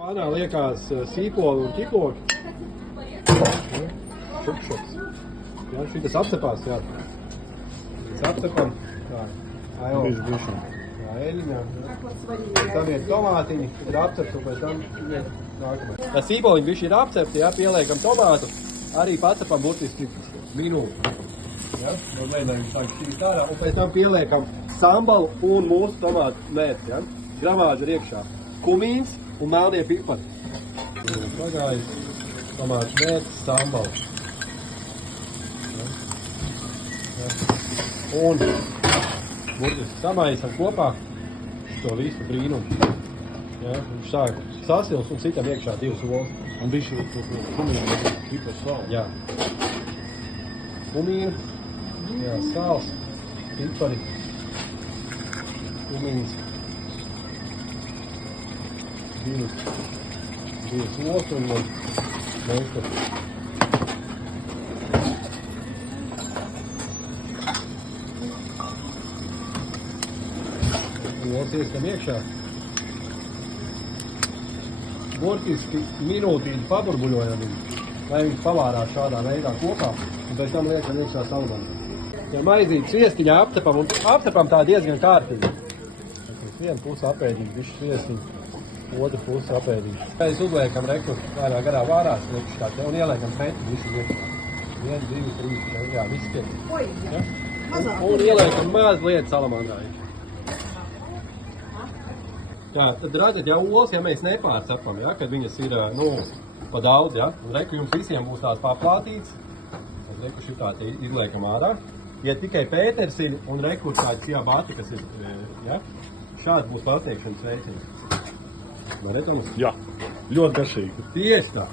Pānā liekās sīpoli un ķipoki. Šupšups. Jā, šitas apcepās, jā. Mēs apcepam. Tā, ajo. Jā, eļiņā. Pēc tam iet tomātiņi, ir apcepts un pēc tam iet nākamais. Ja sīpoliņi bišķi ir apcepti, jā, pieliekam tomātu, arī pacepam burtiski minūti. Jā, un mēģinājam sāk šķīt ārā, un pēc tam pieliekam sambalu un mūsu tomātu mērķi, jā. Gramāžu ir iekšā. Kumīns un melnie pipari. Pagājis tomātu mērķis, sambalu. Un burtiski samaisam kopā šo visu brīnumu. Ja, viņš sāk sasils un citam iekšā 2 olas. Un bišķi kumīnu, pipars sāli. Jā. Kumīnu, jā, sāls, pipari, kumīns. 2 olas un meistars. Olas ieskam iekšā. Burtiski minūtīti paburbuļojam viņu, lai viņš pavārās šādā veidā kopā, un pēc tam liekam iekšā salmanā. Ja maizīti sviestiņā aptepam tā diezgan kārtīgi. Vienu pusi apēdīšu, bišķi sviestiņu, otru pusi apēdīšu. Mēs uzliekam reku vairāk garā vārās, un ieliekam feti visu iekšā. 1, 2, 3, 4, jā, viss tiek. Ja? Un ieliekam mazliet salamandrā iekšā. Jā, tad redzat, ja olas, ja mēs nepārcepam, ja, kad viņas ir, pa daudz, ja, un reku jums visiem būs tās paplātītas, tad reku šitā izliekam ārā. Ja tikai pētersiļi un reku tādi ciabati, kas ir, ja, šāds būs pastiekšanas veiciens. Vai redzams? Jā, ļoti garšīgi. Tieši tā.